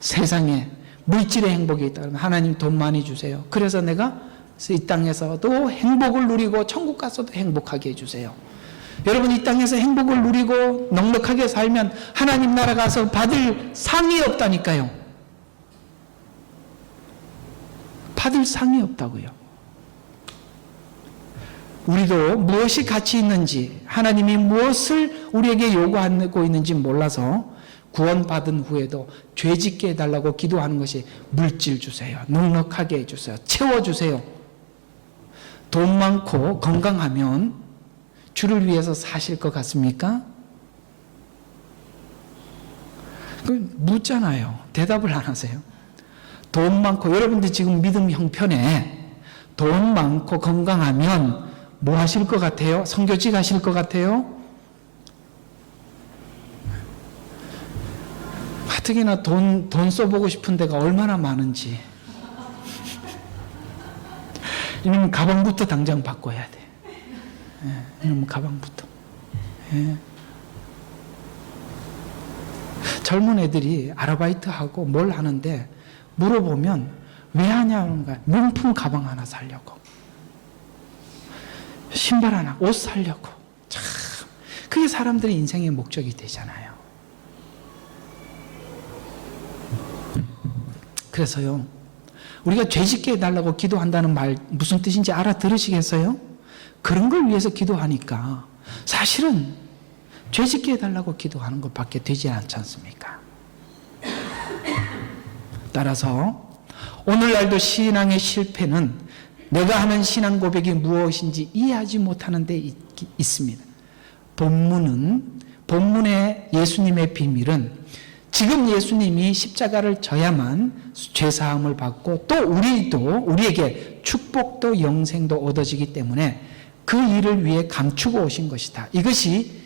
세상에 물질의 행복이 있다. 하나님 돈 많이 주세요. 그래서 내가 이 땅에서도 행복을 누리고 천국 가서도 행복하게 해주세요. 여러분, 이 땅에서 행복을 누리고 넉넉하게 살면 하나님 나라 가서 받을 상이 없다니까요. 받을 상이 없다고요. 우리도 무엇이 가치 있는지, 하나님이 무엇을 우리에게 요구하고 있는지 몰라서 구원받은 후에도 죄짓게 해달라고 기도하는 것이, 물질 주세요, 넉넉하게 해주세요, 채워주세요. 돈 많고 건강하면 주를 위해서 사실 것 같습니까? 묻잖아요. 대답을 안 하세요. 돈 많고, 여러분들 지금 믿음 형편에 돈 많고 건강하면 뭐 하실 것 같아요? 선교지 가실 것 같아요? 가뜩이나 돈 써보고 싶은 데가 얼마나 많은지. 이놈 가방부터 당장 바꿔야 돼. 이놈 가방부터. 젊은 애들이 아르바이트하고 뭘 하는데 물어보면 왜 하냐는 거야. 명품 가방 하나 사려고. 신발 하나, 옷 사려고. 참, 그게 사람들의 인생의 목적이 되잖아요. 그래서요, 우리가 죄 짓게 해달라고 기도한다는 말 무슨 뜻인지 알아들으시겠어요? 그런 걸 위해서 기도하니까 사실은 죄 짓게 해달라고 기도하는 것밖에 되지 않지 않습니까? 따라서 오늘날도 신앙의 실패는 내가 하는 신앙 고백이 무엇인지 이해하지 못하는 데 있습니다. 본문의 예수님의 비밀은 지금 예수님이 십자가를 져야만 죄사함을 받고 또 우리에게 축복도 영생도 얻어지기 때문에 그 일을 위해 감추고 오신 것이다. 이것이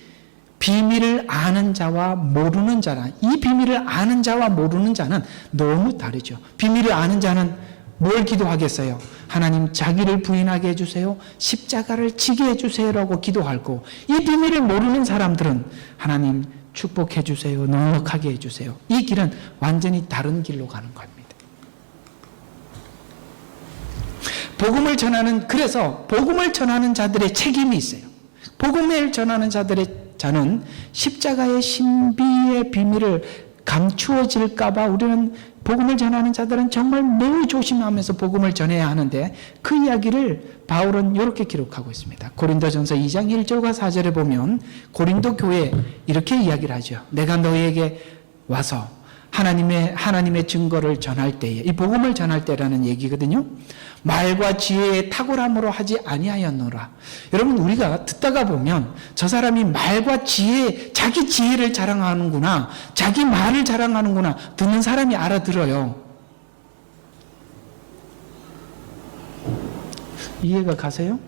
비밀을 아는 자와 모르는 자라. 이 비밀을 아는 자와 모르는 자는 너무 다르죠. 비밀을 아는 자는 뭘 기도하겠어요? 하나님 자기를 부인하게 해주세요. 십자가를 지게 해주세요라고 기도하고, 이 비밀을 모르는 사람들은 하나님 축복해 주세요. 넉넉하게 해주세요. 이 길은 완전히 다른 길로 가는 겁니다. 그래서 복음을 전하는 자들의 책임이 있어요. 복음을 전하는 자는 십자가의 신비의 비밀을 감추어질까봐 우리는 복음을 전하는 자들은 정말 매우 조심하면서 복음을 전해야 하는데, 그 이야기를 바울은 이렇게 기록하고 있습니다. 고린도전서 2장 1절과 4절에 보면 고린도 교회 이렇게 이야기를 하죠. 내가 너희에게 와서 하나님의 증거를 전할 때에, 이 복음을 전할 때라는 얘기거든요. 말과 지혜의 탁월함으로 하지 아니하였노라. 여러분, 우리가 듣다가 보면 저 사람이 말과 지혜, 자기 지혜를 자랑하는구나, 자기 말을 자랑하는구나, 듣는 사람이 알아들어요. 이해가 가세요?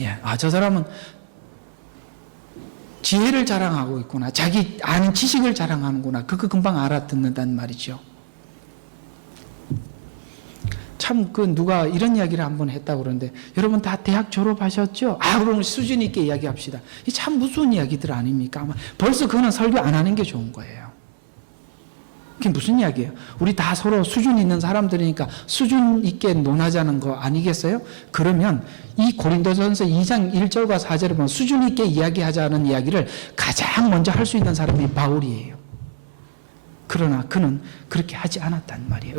예, 저 사람은 지혜를 자랑하고 있구나, 자기 아는 지식을 자랑하는구나, 그거 금방 알아듣는단 말이죠. 참, 누가 이런 이야기를 한번 했다고 그러는데, 여러분 다 대학 졸업하셨죠? 그럼 수준 있게 이야기합시다. 이 참 무서운 이야기들 아닙니까? 아마 벌써 그거는 설교 안 하는 게 좋은 거예요. 그게 무슨 이야기예요? 우리 다 서로 수준 있는 사람들이니까 수준 있게 논하자는 거 아니겠어요? 그러면 이 고린도전서 2장 1절과 4절에 보면 수준 있게 이야기하자는 이야기를 가장 먼저 할 수 있는 사람이 바울이에요. 그러나 그는 그렇게 하지 않았단 말이에요.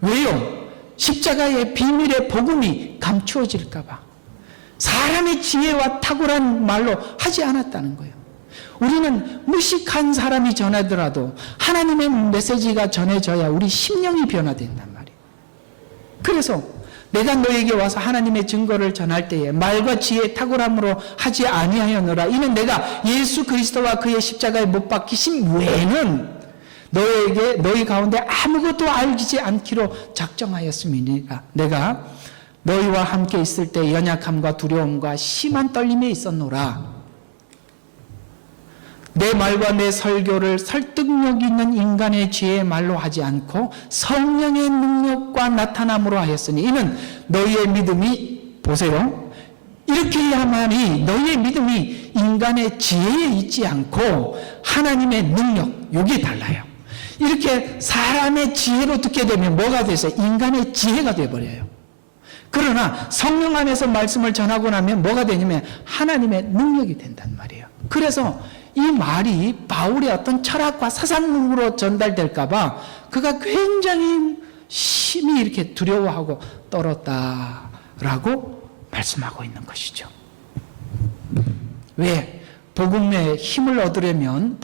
왜요? 십자가의 비밀의 복음이 감추어질까봐 사람의 지혜와 탁월한 말로 하지 않았다는 거예요. 우리는 무식한 사람이 전하더라도 하나님의 메시지가 전해져야 우리 심령이 변화된단 말이에요. 그래서 내가 너에게 와서 하나님의 증거를 전할 때에 말과 지혜의 탁월함으로 하지 아니하였노라. 이는 내가 예수 그리스도와 그의 십자가에 못 박히신 외에는 너희 가운데 아무것도 알지 않기로 작정하였음이니라. 내가 너희와 함께 있을 때 연약함과 두려움과 심한 떨림에 있었노라. 내 말과 내 설교를 설득력 있는 인간의 지혜의 말로 하지 않고 성령의 능력과 나타남으로 하였으니, 이는 너희의 믿음이, 보세요, 이렇게 해야만이 너희의 믿음이 인간의 지혜에 있지 않고 하나님의 능력, 여기에 달라요. 이렇게 사람의 지혜로 듣게 되면 뭐가 돼서 인간의 지혜가 돼버려요. 그러나 성령 안에서 말씀을 전하고 나면 뭐가 되냐면 하나님의 능력이 된단 말이에요. 그래서 이 말이 바울의 어떤 철학과 사상으로 전달될까봐 그가 굉장히 심히 이렇게 두려워하고 떨었다라고 말씀하고 있는 것이죠. 왜? 복음의 힘을 얻으려면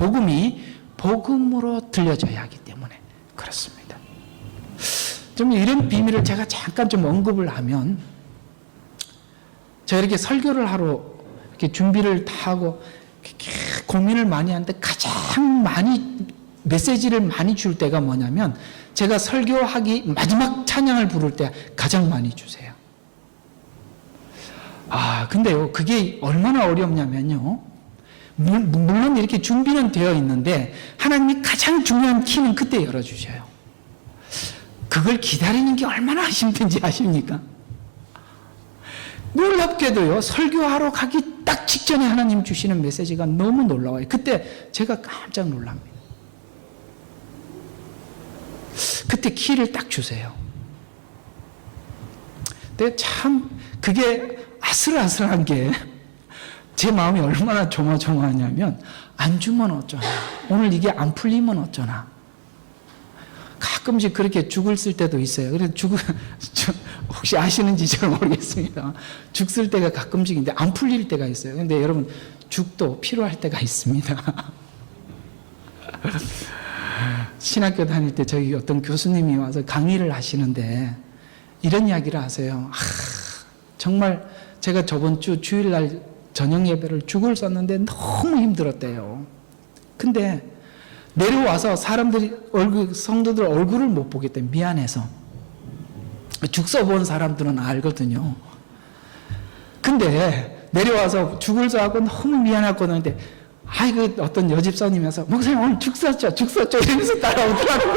복음으로 들려져야 하기 때문에 그렇습니다. 좀 이런 비밀을 제가 잠깐 좀 언급을 하면, 제가 이렇게 설교를 하러 이렇게 준비를 다 하고 고민을 많이 하는데 가장 많이 메시지를 많이 줄 때가 뭐냐면, 제가 설교하기 마지막 찬양을 부를 때 가장 많이 주세요. 근데요, 그게 얼마나 어렵냐면요, 물론 이렇게 준비는 되어 있는데 하나님이 가장 중요한 키는 그때 열어주셔요. 그걸 기다리는 게 얼마나 힘든지 아십니까? 놀랍게도요, 설교하러 가기 딱 직전에 하나님 주시는 메시지가 너무 놀라워요. 그때 제가 깜짝 놀랍니다. 그때 키를 딱 주세요. 근데 참 그게 아슬아슬한 게 제 마음이 얼마나 조마조마하냐면, 안 주면 어쩌나, 오늘 이게 안 풀리면 어쩌나. 가끔씩 그렇게 죽을 쓸 때도 있어요. 그래서 혹시 아시는지 잘 모르겠습니다. 죽 쓸 때가 가끔씩인데 안 풀릴 때가 있어요. 근데 여러분, 죽도 필요할 때가 있습니다. 신학교 다닐 때 저희 어떤 교수님이 와서 강의를 하시는데 이런 이야기를 하세요. 정말 제가 저번 주 주일날 저녁 예배를 죽을 썼는데 너무 힘들었대요. 근데 내려와서 사람들이 성도들 얼굴을 못 보겠대. 미안해서. 죽 써본 사람들은 알거든요. 근데 내려와서 죽을 써하고 너무 미안하고 그러는데, 그 어떤 여집사님이어서 목사님 오늘 죽 썼죠 이러면서 따라오더라고요.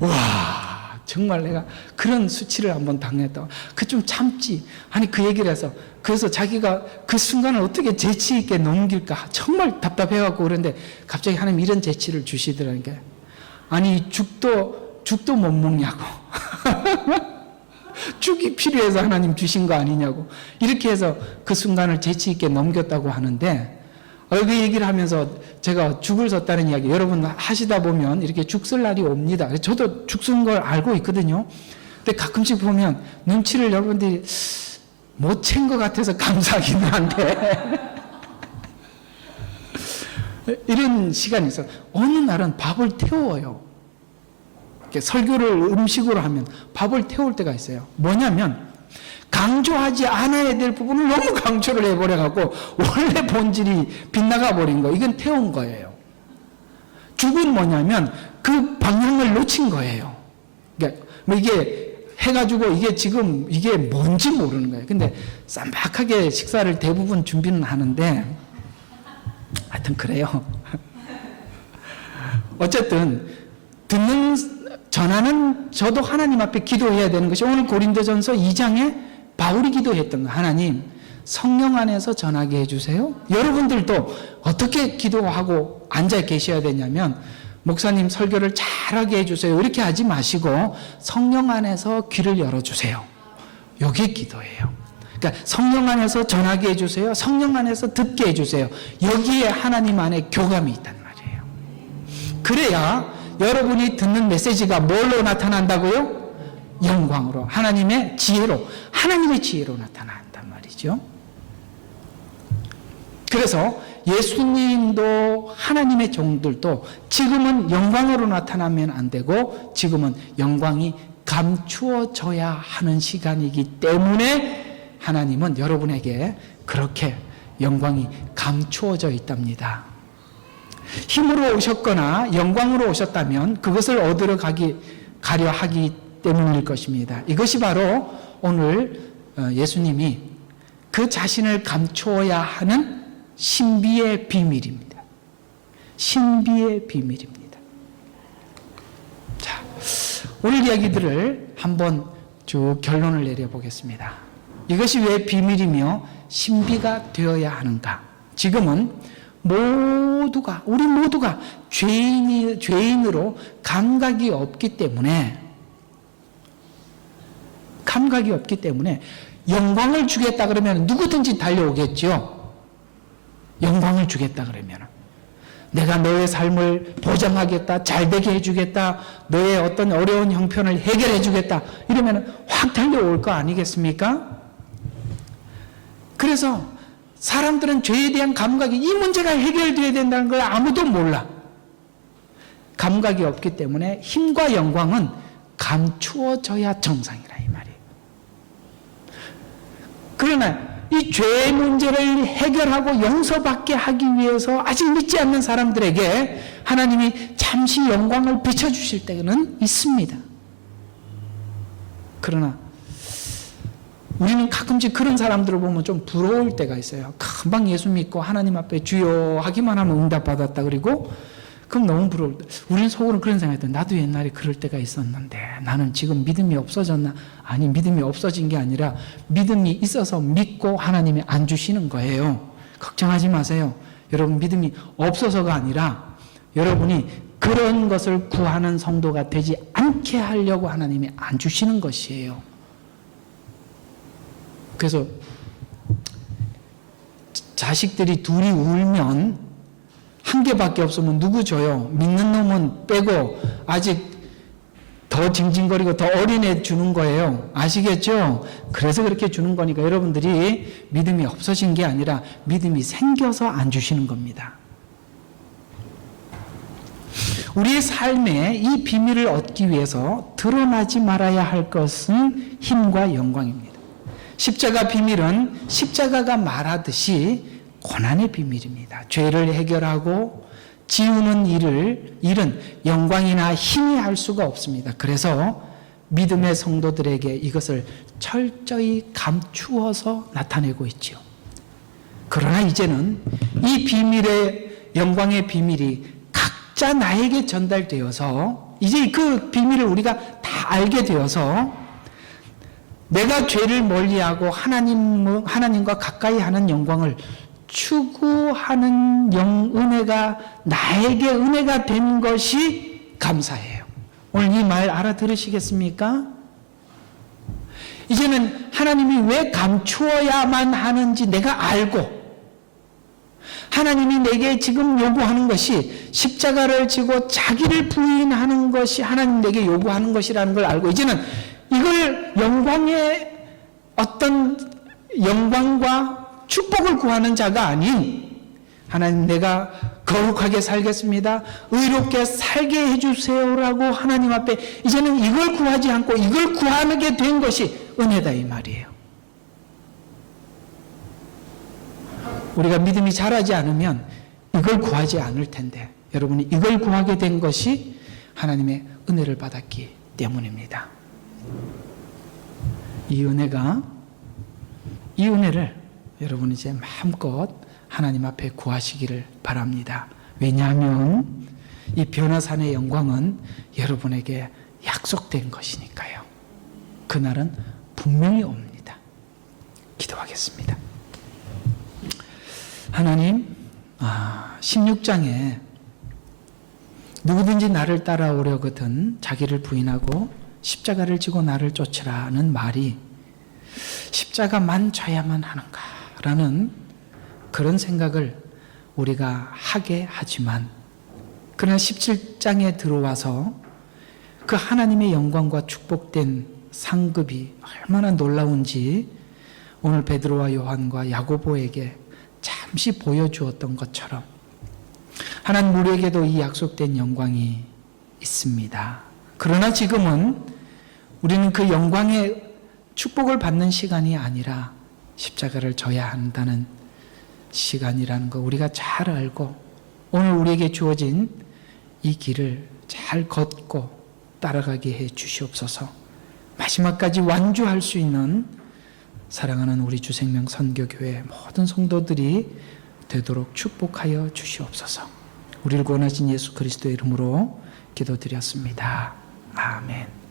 와, 정말 내가 그런 수치를 한번 당했다. 그 좀 참지. 아니 그 얘기를 해서, 그래서 자기가 그 순간을 어떻게 재치 있게 넘길까 정말 답답해갖고 그런데 갑자기 하나님 이런 재치를 주시더라니까. 아니 죽도 못 먹냐고. 죽이 필요해서 하나님 주신 거 아니냐고. 이렇게 해서 그 순간을 재치 있게 넘겼다고 하는데, 그 얘기를 하면서 제가 죽을 썼다는 이야기 여러분 하시다 보면 이렇게 죽 쓸 날이 옵니다. 저도 죽 쓴 걸 알고 있거든요. 근데 가끔씩 보면 눈치를 여러분들이 못 챈 것 같아서 감사하긴 한데 이런 시간이 있어요. 어느 날은 밥을 태워요. 설교를 음식으로 하면 밥을 태울 때가 있어요. 뭐냐면 강조하지 않아야 될 부분을 너무 강조를 해버려갖고 원래 본질이 빗나가 버린 거. 이건 태운 거예요. 죽은 뭐냐면 그 방향을 놓친 거예요. 그러니까 뭐 이게 해가지고 이게 지금 이게 뭔지 모르는 거예요. 근데 쌈박하게 식사를 대부분 준비는 하는데 하여튼 그래요. 어쨌든 전하는 저도 하나님 앞에 기도해야 되는 것이 오늘 고린도전서 2장에 바울이 기도했던 거. 하나님 성령 안에서 전하게 해주세요. 여러분들도 어떻게 기도하고 앉아 계셔야 되냐면, 목사님 설교를 잘하게 해주세요 이렇게 하지 마시고 성령 안에서 귀를 열어주세요. 이게 기도예요. 그러니까 성령 안에서 전하게 해주세요. 성령 안에서 듣게 해주세요. 여기에 하나님 안에 교감이 있단 말이에요. 그래야 여러분이 듣는 메시지가 뭘로 나타난다고요? 영광으로, 하나님의 지혜로 나타난단 말이죠. 그래서 예수님도 하나님의 종들도 지금은 영광으로 나타나면 안 되고 지금은 영광이 감추어져야 하는 시간이기 때문에 하나님은 여러분에게 그렇게 영광이 감추어져 있답니다. 힘으로 오셨거나 영광으로 오셨다면 그것을 얻으러 가려 하기 때문일 것입니다. 이것이 바로 오늘 예수님이 그 자신을 감추어야 하는 신비의 비밀입니다. 신비의 비밀입니다. 자, 오늘 이야기들을 한번 쭉 결론을 내려보겠습니다. 이것이 왜 비밀이며 신비가 되어야 하는가? 지금은 우리 모두가 죄인으로 감각이 없기 때문에 영광을 주겠다 그러면 누구든지 달려오겠죠. 영광을 주겠다 그러면 내가 너의 삶을 보장하겠다, 잘되게 해주겠다, 너의 어떤 어려운 형편을 해결해 주겠다 이러면 확 달려올 거 아니겠습니까? 그래서 사람들은 죄에 대한 감각이, 이 문제가 해결되어야 된다는 걸 아무도 몰라. 감각이 없기 때문에 힘과 영광은 감추어져야 정상이라 이 말이에요. 그러나 이 죄의 문제를 해결하고 용서받게 하기 위해서 아직 믿지 않는 사람들에게 하나님이 잠시 영광을 비춰주실 때는 있습니다. 그러나 우리는 가끔씩 그런 사람들을 보면 좀 부러울 때가 있어요. 금방 예수 믿고 하나님 앞에 주여 하기만 하면 응답받았다 그리고 그럼 너무 부러울 때. 우리는 속으로 그런 생각이 들어요. 나도 옛날에 그럴 때가 있었는데 나는 지금 믿음이 없어졌나? 아니, 믿음이 없어진 게 아니라 믿음이 있어서 믿고 하나님이 안 주시는 거예요. 걱정하지 마세요. 여러분, 믿음이 없어서가 아니라 여러분이 그런 것을 구하는 성도가 되지 않게 하려고 하나님이 안 주시는 것이에요. 그래서 자식들이 둘이 울면 한 개밖에 없으면 누구 줘요? 믿는 놈은 빼고 아직 더 징징거리고 더 어린애 주는 거예요. 아시겠죠? 그래서 그렇게 주는 거니까 여러분들이 믿음이 없어진 게 아니라 믿음이 생겨서 안 주시는 겁니다. 우리의 삶에 이 비밀을 얻기 위해서 드러나지 말아야 할 것은 힘과 영광입니다. 십자가 비밀은 십자가가 말하듯이 고난의 비밀입니다. 죄를 해결하고 지우는 일은 영광이나 힘이 할 수가 없습니다. 그래서 믿음의 성도들에게 이것을 철저히 감추어서 나타내고 있죠. 그러나 이제는 이 비밀의 영광의 비밀이 각자 나에게 전달되어서 이제 그 비밀을 우리가 다 알게 되어서 내가 죄를 멀리하고 하나님과 가까이 하는 영광을 추구하는 은혜가 나에게 은혜가 된 것이 감사해요. 오늘 이 말 알아들으시겠습니까? 이제는 하나님이 왜 감추어야만 하는지 내가 알고 하나님이 내게 지금 요구하는 것이 십자가를 지고 자기를 부인하는 것이 하나님 내게 요구하는 것이라는 걸 알고 이제는 이걸 영광과 축복을 구하는 자가 아닌 하나님 내가 거룩하게 살겠습니다. 의롭게 살게 해주세요라고 하나님 앞에 이제는 이걸 구하지 않고 이걸 구하게 된 것이 은혜다 이 말이에요. 우리가 믿음이 자라지 않으면 이걸 구하지 않을 텐데 여러분이 이걸 구하게 된 것이 하나님의 은혜를 받았기 때문입니다. 이 은혜를 여러분 이제 마음껏 하나님 앞에 구하시기를 바랍니다. 왜냐하면 이 변화산의 영광은 여러분에게 약속된 것이니까요. 그날은 분명히 옵니다. 기도하겠습니다. 하나님, 16장에 누구든지 나를 따라오려거든 자기를 부인하고 십자가를 지고 나를 쫓으라는 말이 십자가만 져야만 하는가 라는 그런 생각을 우리가 하게 하지만 그러나 17장에 들어와서 그 하나님의 영광과 축복된 상급이 얼마나 놀라운지 오늘 베드로와 요한과 야고보에게 잠시 보여주었던 것처럼 하나님 우리에게도 이 약속된 영광이 있습니다. 그러나 지금은 우리는 그 영광의 축복을 받는 시간이 아니라 십자가를 져야 한다는 시간이라는 거 우리가 잘 알고 오늘 우리에게 주어진 이 길을 잘 걷고 따라가게 해 주시옵소서. 마지막까지 완주할 수 있는 사랑하는 우리 주생명 선교교회 모든 성도들이 되도록 축복하여 주시옵소서. 우리를 구원하신 예수 그리스도의 이름으로 기도드렸습니다. 아멘.